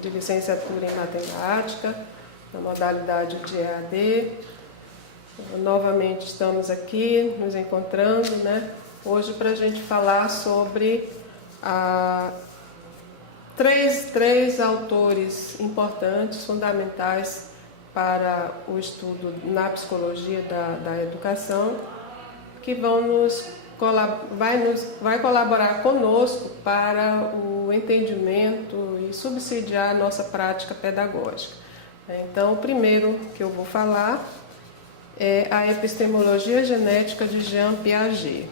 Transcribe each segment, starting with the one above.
de licenciatura em matemática, na modalidade de EAD. Novamente estamos aqui nos encontrando, né? Hoje para a gente falar sobre três autores importantes, fundamentais para o estudo na psicologia da educação, que vai colaborar conosco para o entendimento e subsidiar a nossa prática pedagógica. Então, o primeiro que eu vou falar é a epistemologia genética de Jean Piaget.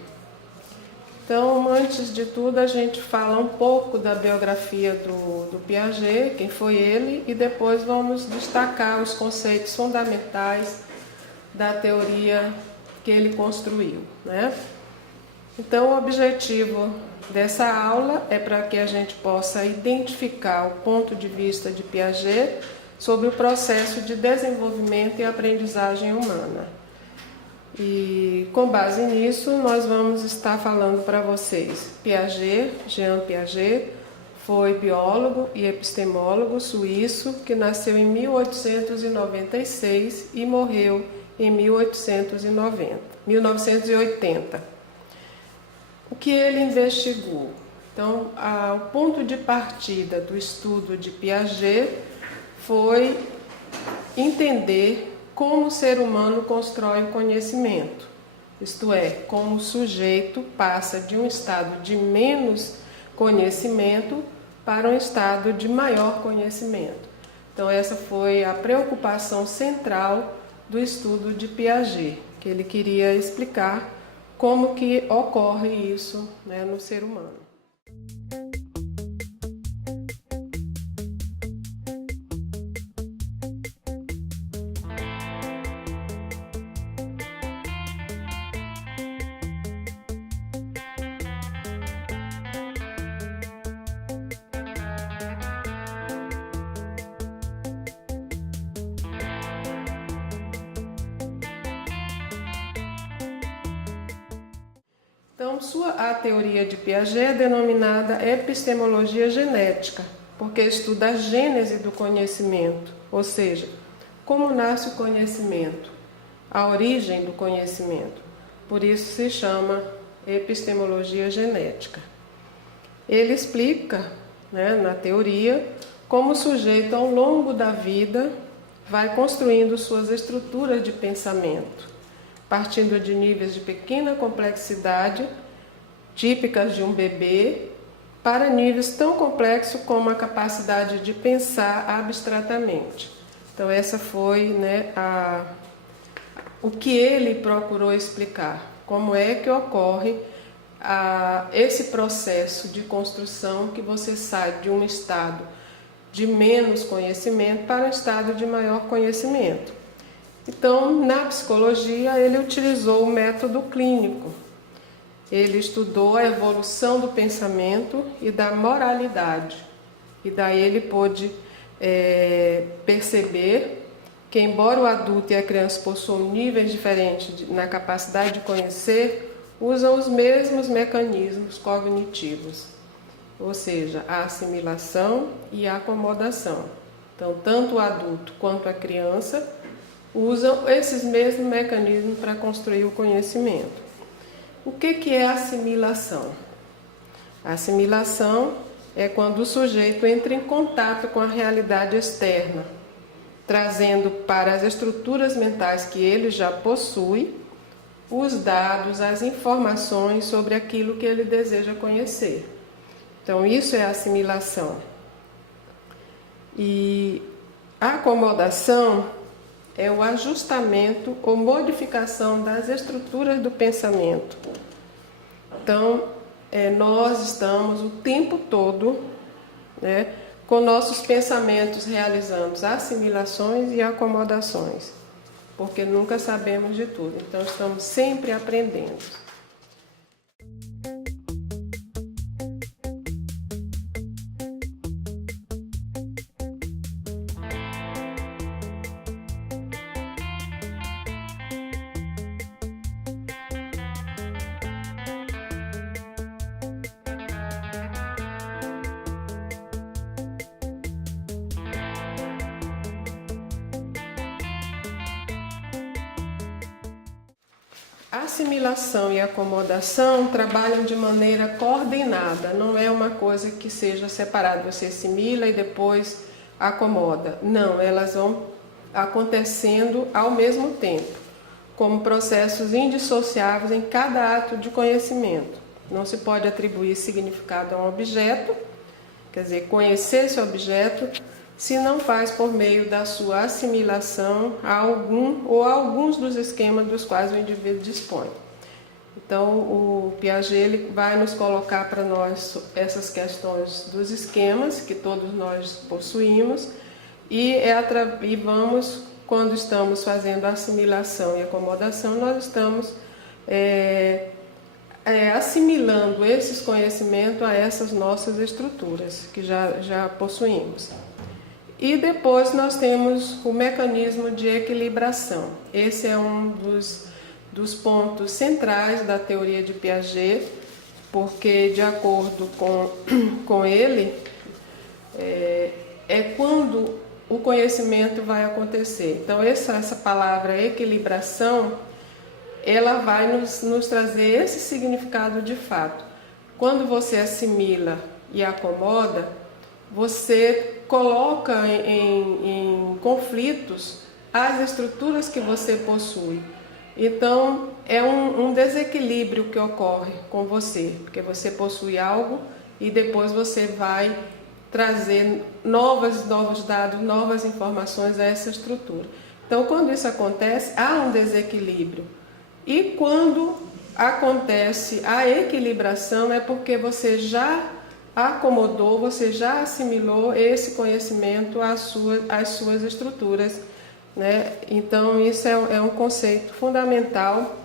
Então, antes de tudo, a gente fala um pouco da biografia do Piaget, quem foi ele, e depois vamos destacar os conceitos fundamentais da teoria que ele construiu, né? Então, o objetivo dessa aula é para que a gente possa identificar o ponto de vista de Piaget sobre o processo de desenvolvimento e aprendizagem humana. E com base nisso, nós vamos estar falando para vocês. Piaget, Jean Piaget, foi biólogo e epistemólogo suíço que nasceu em 1896 e morreu em 1980. O que ele investigou? Então, o ponto de partida do estudo de Piaget foi entender como o ser humano constrói o conhecimento, isto é, como o sujeito passa de um estado de menos conhecimento para um estado de maior conhecimento. Então, essa foi a preocupação central do estudo de Piaget, que ele queria explicar como que ocorre isso, né, no ser humano. Então, a teoria de Piaget é denominada epistemologia genética, porque estuda a gênese do conhecimento, ou seja, como nasce o conhecimento, a origem do conhecimento. Por isso se chama epistemologia genética. Ele explica, né, na teoria, como o sujeito, ao longo da vida, vai construindo suas estruturas de pensamento, partindo de níveis de pequena complexidade, típicas de um bebê, para níveis tão complexos como a capacidade de pensar abstratamente. Então, essa foi, né, o que ele procurou explicar, como é que ocorre esse processo de construção que você sai de um estado de menos conhecimento para um estado de maior conhecimento. Então, na psicologia, ele utilizou o método clínico. Ele estudou a evolução do pensamento e da moralidade. E daí ele pôde perceber que, embora o adulto e a criança possuam níveis diferentes na capacidade de conhecer, usam os mesmos mecanismos cognitivos, ou seja, a assimilação e a acomodação. Então, tanto o adulto quanto a criança usam esses mesmos mecanismos para construir o conhecimento. O que é assimilação? A assimilação é quando o sujeito entra em contato com a realidade externa, trazendo para as estruturas mentais que ele já possui os dados, as informações sobre aquilo que ele deseja conhecer. Então, isso é assimilação. E a acomodação é o ajustamento ou modificação das estruturas do pensamento. Então, nós estamos o tempo todo, né, com nossos pensamentos realizando assimilações e acomodações, porque nunca sabemos de tudo. Então, estamos sempre aprendendo. A assimilação e acomodação trabalham de maneira coordenada, não é uma coisa que seja separada, você assimila e depois acomoda. Não, elas vão acontecendo ao mesmo tempo, como processos indissociáveis em cada ato de conhecimento. Não se pode atribuir significado a um objeto, quer dizer, conhecer esse objeto, se não faz por meio da sua assimilação a algum ou a alguns dos esquemas dos quais o indivíduo dispõe. Então, o Piaget ele vai nos colocar para nós essas questões dos esquemas que todos nós possuímos e vamos, quando estamos fazendo assimilação e acomodação, nós estamos assimilando esses conhecimentos a essas nossas estruturas que já possuímos. E depois nós temos o mecanismo de equilibração. Esse é um dos pontos centrais da teoria de Piaget, porque de acordo com ele, é quando o conhecimento vai acontecer. Então essa palavra equilibração, ela vai nos trazer esse significado de fato. Quando você assimila e acomoda, você coloca em conflitos as estruturas que você possui. Então, é um desequilíbrio que ocorre com você, porque você possui algo e depois você vai trazer novos dados, novas informações a essa estrutura. Então, quando isso acontece, há um desequilíbrio. E quando acontece a equilibração, é porque você já acomodou, você já assimilou esse conhecimento às suas estruturas, né? Então isso é um conceito fundamental,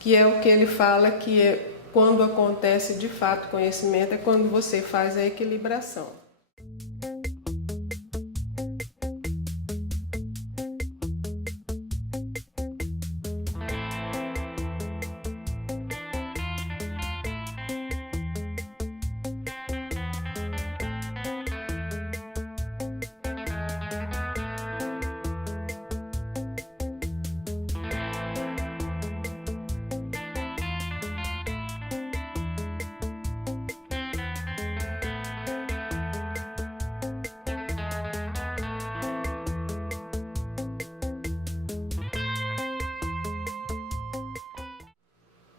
que é o que ele fala que quando acontece de fato conhecimento, é quando você faz a equilibração.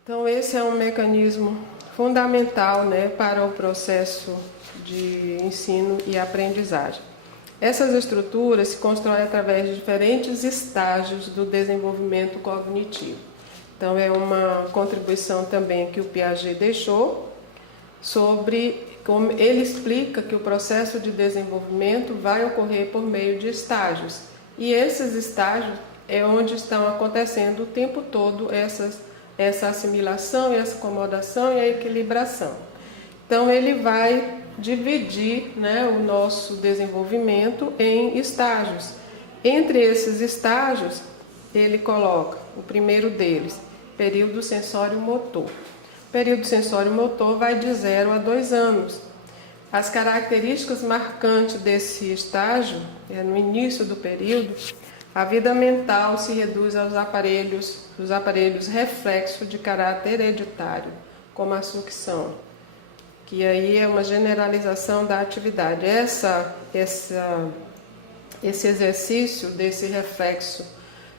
Então esse é um mecanismo fundamental, né, para o processo de ensino e aprendizagem. Essas estruturas se constroem através de diferentes estágios do desenvolvimento cognitivo. Então é uma contribuição também que o Piaget deixou sobre como ele explica que o processo de desenvolvimento vai ocorrer por meio de estágios. E esses estágios é onde estão acontecendo o tempo todo essa assimilação, essa acomodação e a equilibração. Então ele vai dividir, né, o nosso desenvolvimento em estágios. Entre esses estágios, ele coloca o primeiro deles, período sensório-motor. O período sensório-motor vai de 0 a 2 anos. As características marcantes desse estágio, no início do período, a vida mental se reduz aos aparelhos reflexo de caráter hereditário, como a sucção, que aí é uma generalização da atividade. Esse exercício desse reflexo,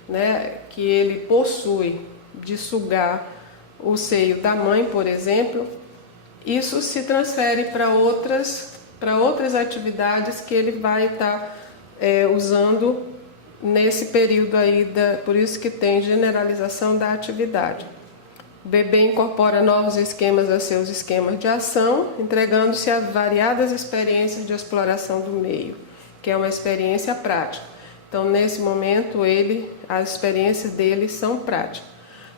né, que ele possui de sugar o seio da mãe, por exemplo, isso se transfere para outras atividades que ele vai estar usando nesse período aí, por isso que tem generalização da atividade. O bebê incorpora novos esquemas a seus esquemas de ação, entregando-se a variadas experiências de exploração do meio, que é uma experiência prática. Então, nesse momento, as experiências dele são práticas.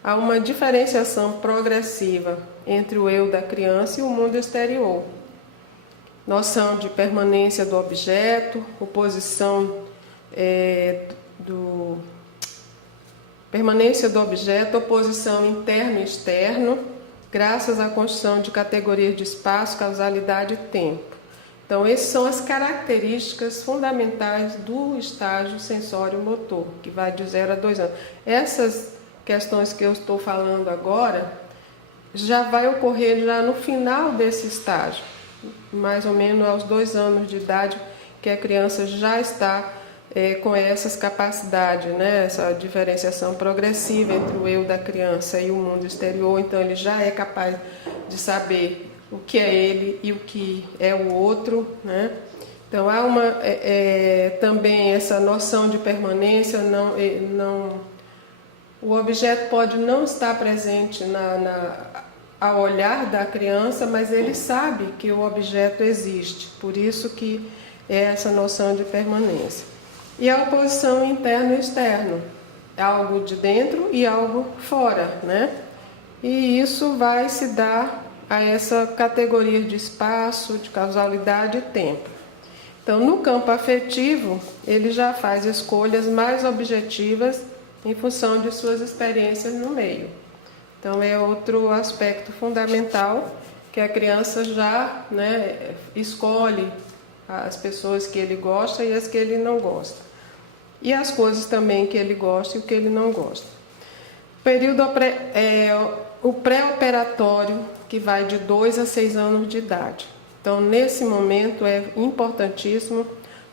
Há uma diferenciação progressiva entre o eu da criança e o mundo exterior. Noção de permanência do objeto, oposição permanência do objeto, oposição interno e externo, graças à construção de categorias de espaço, causalidade e tempo. Então, essas são as características fundamentais do estágio sensório-motor, que vai de 0 a 2 anos. questões que eu estou falando agora já vai ocorrer já no final desse estágio, mais ou menos aos 2 anos de idade, que a criança já está com essas capacidades, né? Essa diferenciação progressiva entre o eu da criança e o mundo exterior. Então ele já é capaz de saber o que é ele e o que é o outro, né? Então há também essa noção de permanência. O objeto pode não estar presente ao olhar da criança, mas ele sabe que o objeto existe, por isso que é essa noção de permanência. E a oposição interno e externo, algo de dentro e algo fora, né? E isso vai se dar a essa categoria de espaço, de causalidade e tempo. Então, no campo afetivo, ele já faz escolhas mais objetivas em função de suas experiências no meio. Então, é outro aspecto fundamental que a criança já, né, escolhe as pessoas que ele gosta e as que ele não gosta. E as coisas também que ele gosta e o que ele não gosta. O pré-operatório, que vai de 2 a 6 anos de idade. Então, nesse momento é importantíssimo,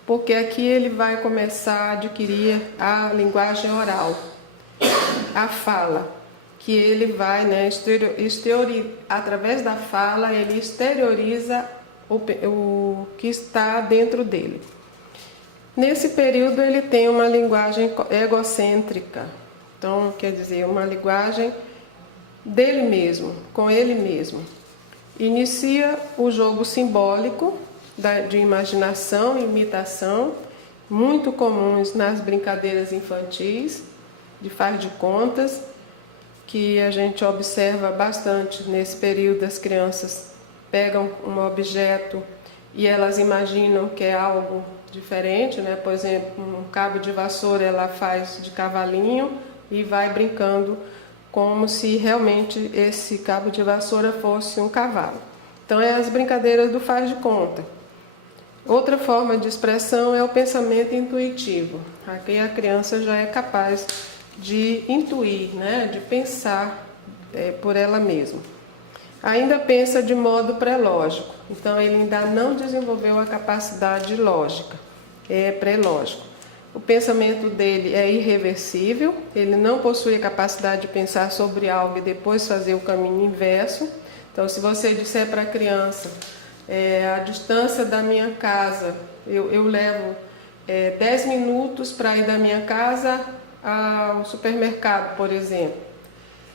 porque aqui ele vai começar a adquirir a linguagem oral, a fala, que ele vai, né, através da fala, ele exterioriza o que está dentro dele. Nesse período ele tem uma linguagem egocêntrica, então quer dizer, uma linguagem dele mesmo, com ele mesmo. Inicia o jogo simbólico de imaginação e imitação, muito comuns nas brincadeiras infantis, de faz de contas, que a gente observa bastante nesse período. As crianças pegam um objeto e elas imaginam que é algo diferente, né? Por exemplo, um cabo de vassoura ela faz de cavalinho e vai brincando como se realmente esse cabo de vassoura fosse um cavalo. Então, é as brincadeiras do faz de conta. Outra forma de expressão é o pensamento intuitivo. Aqui a criança já é capaz de intuir, né? De pensar por ela mesma. Ainda pensa de modo pré-lógico, então ele ainda não desenvolveu a capacidade lógica, é pré-lógico. O pensamento dele é irreversível, ele não possui a capacidade de pensar sobre algo e depois fazer o caminho inverso. Então, se você disser para a criança, a distância da minha casa, eu levo 10 minutos para ir da minha casa ao supermercado, por exemplo.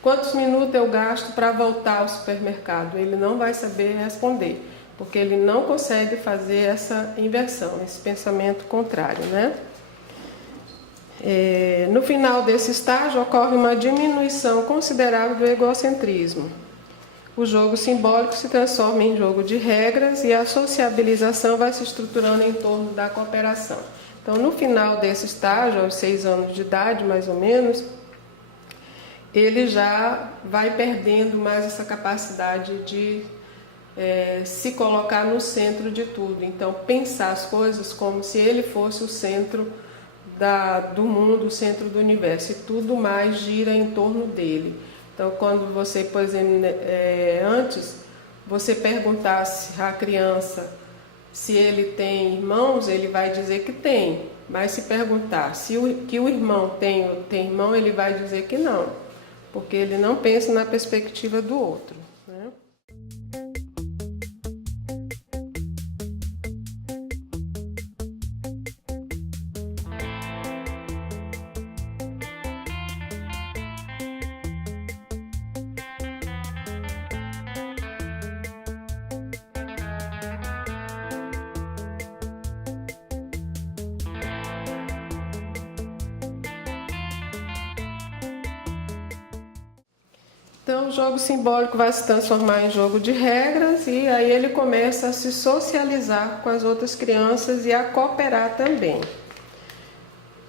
Quantos minutos eu gasto para voltar ao supermercado? Ele não vai saber responder, porque ele não consegue fazer essa inversão, esse pensamento contrário, né? No final desse estágio ocorre uma diminuição considerável do egocentrismo. O jogo simbólico se transforma em jogo de regras e a sociabilização vai se estruturando em torno da cooperação. Então, no final desse estágio, aos 6 anos de idade, mais ou menos, ele já vai perdendo mais essa capacidade de se colocar no centro de tudo. Então, pensar as coisas como se ele fosse o centro do mundo, o centro do universo, e tudo mais gira em torno dele. Então, quando você, por exemplo, antes você perguntasse à criança se ele tem irmãos, ele vai dizer que tem. Mas se perguntar que o irmão tem irmão, ele vai dizer que não, porque ele não pensa na perspectiva do outro, né? Então, o jogo simbólico vai se transformar em jogo de regras e aí ele começa a se socializar com as outras crianças e a cooperar também.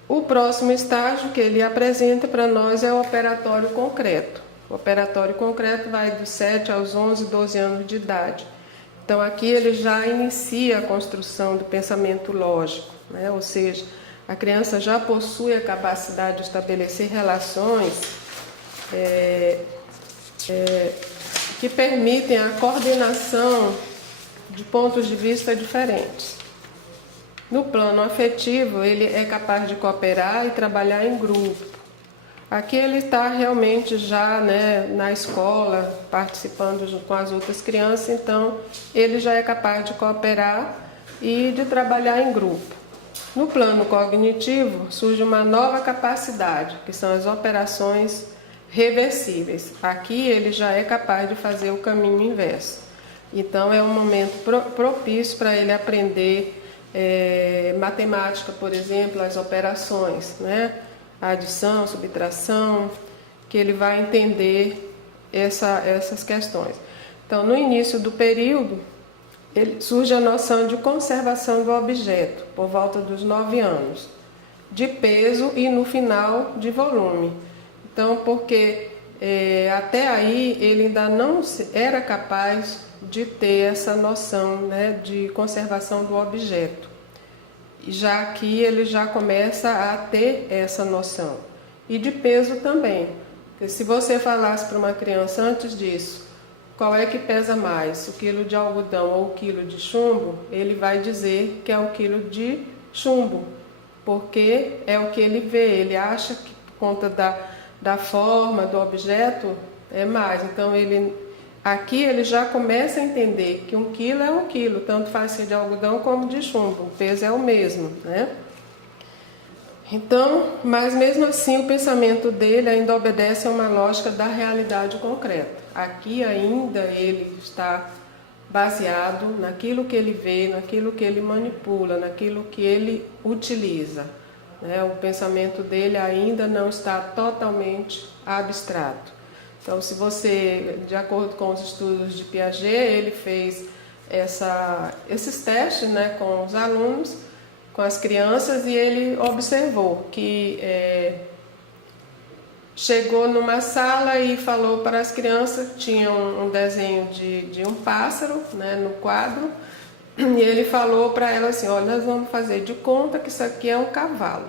O próximo estágio que ele apresenta para nós é o operatório concreto. O operatório concreto vai dos 7 aos 11, 12 anos de idade. Então, aqui ele já inicia a construção do pensamento lógico, né? Ou seja, a criança já possui a capacidade de estabelecer relações que permitem a coordenação de pontos de vista diferentes. No plano afetivo, ele é capaz de cooperar e trabalhar em grupo. Aqui ele está realmente já, na escola, participando com as outras crianças, então ele já é capaz de cooperar e de trabalhar em grupo. No plano cognitivo, surge uma nova capacidade, que são as operações reversíveis. Aqui ele já é capaz de fazer o caminho inverso. Então é um momento propício para ele aprender matemática, por exemplo, as operações, a adição, subtração, que ele vai entender essas questões. Então, no início do período, surge a noção de conservação do objeto, por volta dos 9 anos, de peso e no final de volume. Então, porque até aí ele ainda não era capaz de ter essa noção, de conservação do objeto. Já aqui ele já começa a ter essa noção. E de peso também. Porque se você falasse para uma criança antes disso, qual é que pesa mais, o quilo de algodão ou o quilo de chumbo, ele vai dizer que é o quilo de chumbo, porque é o que ele vê, ele acha que por conta da forma do objeto é mais. Então aqui ele já começa a entender que 1 quilo é 1 quilo, tanto faz ser de algodão como de chumbo, o peso é o mesmo, Então, mas mesmo assim o pensamento dele ainda obedece a uma lógica da realidade concreta. Aqui ainda ele está baseado naquilo que ele vê, naquilo que ele manipula, naquilo que ele utiliza. O pensamento dele ainda não está totalmente abstrato. Então, se você, de acordo com os estudos de Piaget, ele fez esses testes com os alunos, com as crianças, e ele observou que chegou numa sala e falou para as crianças, tinha um desenho de um pássaro no quadro, e ele falou para elas assim: olha, nós vamos fazer de conta que isso aqui é um cavalo,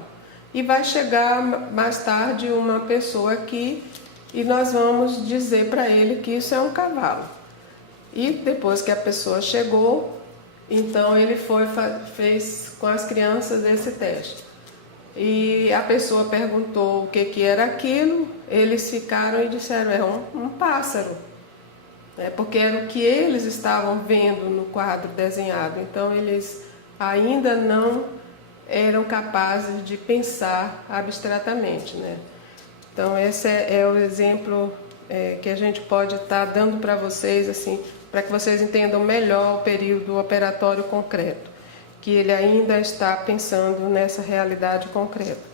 e vai chegar mais tarde uma pessoa aqui e nós vamos dizer para ele que isso é um cavalo. E depois que a pessoa chegou, então ele fez com as crianças esse teste. E a pessoa perguntou o que era aquilo, eles ficaram e disseram: é um pássaro. Porque era o que eles estavam vendo no quadro desenhado. Então eles ainda não eram capazes de pensar abstratamente, Então esse é o exemplo que a gente pode estar dando para vocês, assim, para que vocês entendam melhor o período operatório concreto, que ele ainda está pensando nessa realidade concreta.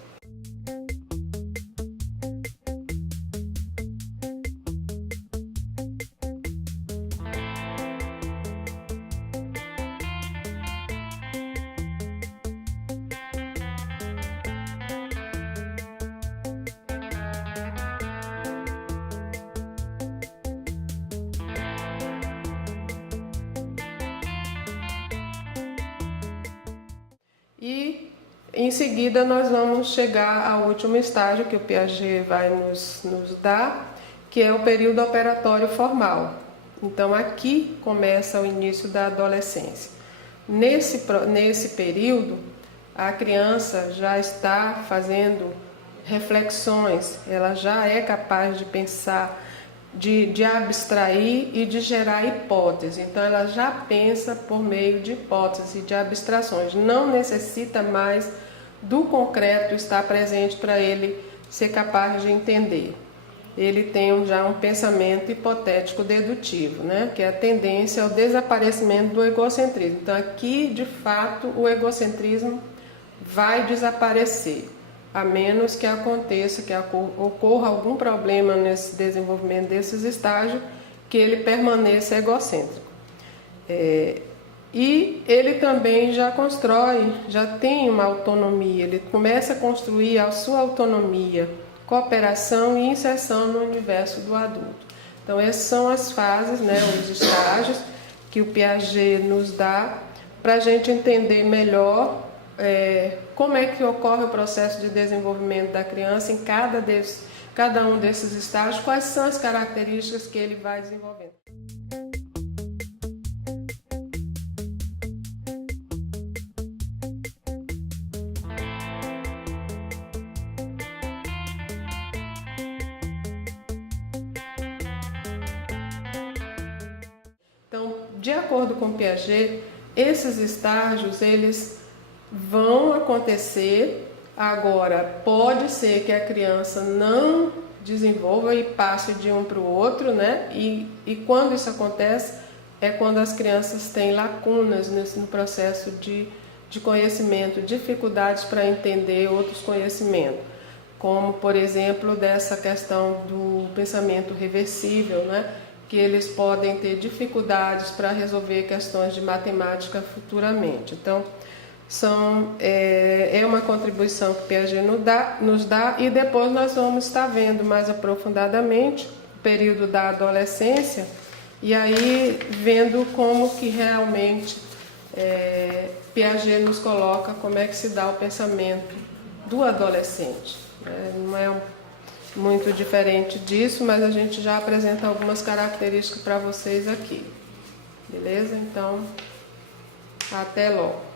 E em seguida nós vamos chegar ao último estágio que o Piaget vai nos dar, que é o período operatório formal. Então aqui começa o início da adolescência. Nesse período, a criança já está fazendo reflexões, ela já é capaz de pensar, de abstrair e de gerar hipótese. Então ela já pensa por meio de hipótese, de abstrações. Não necessita mais do concreto estar presente para ele ser capaz de entender. Ele tem já um pensamento hipotético dedutivo, que é a tendência ao desaparecimento do egocentrismo. Então aqui, de fato, o egocentrismo vai desaparecer, a menos que aconteça, que ocorra algum problema nesse desenvolvimento desses estágios, que ele permaneça egocêntrico. E ele também já constrói, já tem uma autonomia, ele começa a construir a sua autonomia, cooperação e inserção no universo do adulto. Então essas são as fases, os estágios que o Piaget nos dá para a gente entender melhor como é que ocorre o processo de desenvolvimento da criança em cada um desses estágios, quais são as características que ele vai desenvolvendo. Então, de acordo com Piaget, esses estágios eles vão acontecer. Agora, pode ser que a criança não desenvolva e passe de um para o outro, né? E quando isso acontece, é quando as crianças têm lacunas no processo de conhecimento, dificuldades para entender outros conhecimentos, como, por exemplo, dessa questão do pensamento reversível, né? Que eles podem ter dificuldades para resolver questões de matemática futuramente. Então, é uma contribuição que Piaget nos dá, e depois nós vamos estar vendo mais aprofundadamente o período da adolescência, e aí vendo como que realmente Piaget nos coloca como é que se dá o pensamento do adolescente. Não é muito diferente disso, mas a gente já apresenta algumas características para vocês aqui. Beleza? Então, até logo.